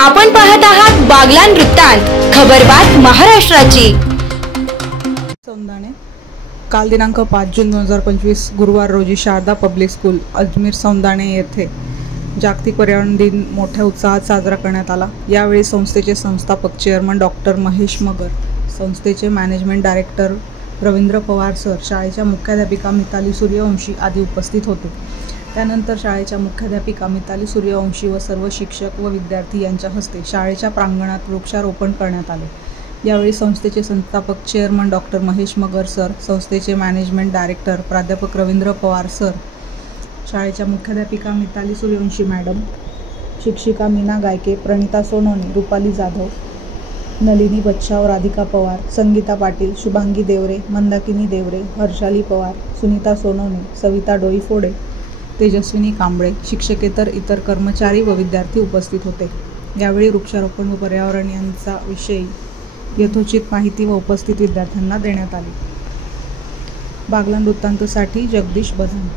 आपण पाहत आहात बागलान वृत्तांत, खबरबात महाराष्ट्राची। सौंदाणे काल दिनांक 5 जून 2025 गुरुवार रोजी शारदा पब्लिक स्कूल अजमेर सौंदाणे येथे जागतिक पर्यावरण दिन मोठ्या उत्साहात साजरा करण्यात आला। यावेळी संस्थेचे संस्थापक चेअरमन डॉक्टर महेश मगर, संस्थेचे management director Ravindra Pawar sir, शाळेच्या मुख्याध्यापिका मिताली सूर्यवंशी आदी उपस्थित होते। त्यानंतर शाळेच्या मुख्याध्यापिका मिताली सूर्यवंशी व सर्व शिक्षक व विद्यार्थी यांच्या हस्ते शाळेच्या प्रांगणात वृक्षारोपण करण्यात आले। यावेळी संस्थेचे संस्थापक चेअरमन डॉक्टर महेश मगर सर, संस्थेचे मॅनेजमेंट डायरेक्टर प्राध्यापक रवींद्र पवार सर, शाळेच्या मुख्याध्यापिका मिताली सूर्यवंशी मॅडम, शिक्षिका मीना गायके, प्रणिता सोनवणे, रुपाली जाधव, नलिनी बच्छाव, राधिका पवार, संगीता पाटील, शुभांगी देवरे, मंदाकिनी देवरे, हर्षाली पवार, सुनीता सोनवणे, सविता डोईफोडे, तेजस्विनी कांबळे, शिक्षकेतर इतर कर्मचारी व विद्यार्थी उपस्थित होते। यावेळी वृक्षारोपण व पर्यावरण यांचा विषयी यथोचित माहिती व उपस्थित विद्यार्थ्यांना देण्यात आली। बागलान वृत्तांतसाठी जगदीश बधान।